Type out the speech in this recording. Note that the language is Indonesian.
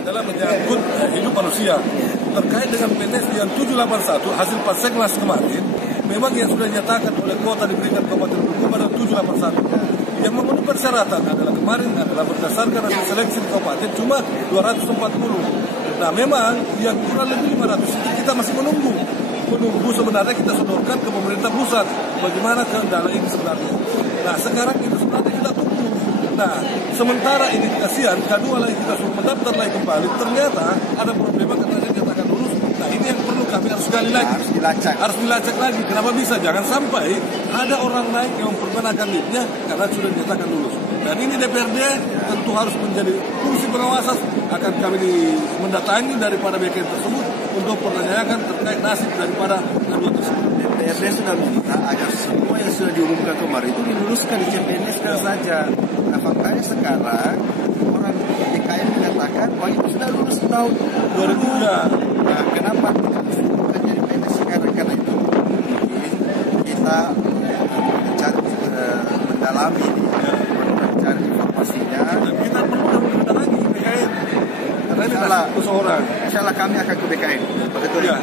adalah menyangkut hidup manusia. Terkait dengan PNS yang 781 hasil Passeknas kemarin, memang yang sudah dinyatakan oleh kota diberikan Kabupaten Bulukumba adalah 781. Yang memenuhi persyaratan adalah kemarin adalah berdasarkan hasil seleksi di kabupaten cuma 240. Nah memang yang kurang lebih 500 itu kita masih menunggu sebenarnya kita sodorkan ke pemerintah pusat bagaimana kendala ini sebenarnya. Nah sekarang itu sebenarnya kita tunggu. Nah sementara ini kasihan kedua lagi kita suruh mendaftar lagi kembali, ternyata ada problema katanya nyatakan lulus. Nah ini yang perlu kami harus gali lagi, harus dilacak lagi. Kenapa bisa? Jangan sampai ada orang lain yang mempergunakan liftnya karena sudah dinyatakan lulus. Dan ini DPRD tentu harus menjadi fungsi pengawasan. Akan kami mendatangi daripada BKN tersebut untuk menanyakan terkait nasib daripada kedua tersebut. DPRD sudah minta agar semua yang sudah diumumkan kemarin itu diluluskan di CPNS saja. Nah faktanya sekarang orang BKN menyatakan bahwa itu sudah lulus tahun 2003. Nah kenapa bukan jadi PNS sekarang? Karena itu mungkin kita mencari mendalami mencari informasinya. Kita perlu mendatangi BKN. Karena ini salah seseorang. Insya Allah kami akan ke BKN. Betul ya.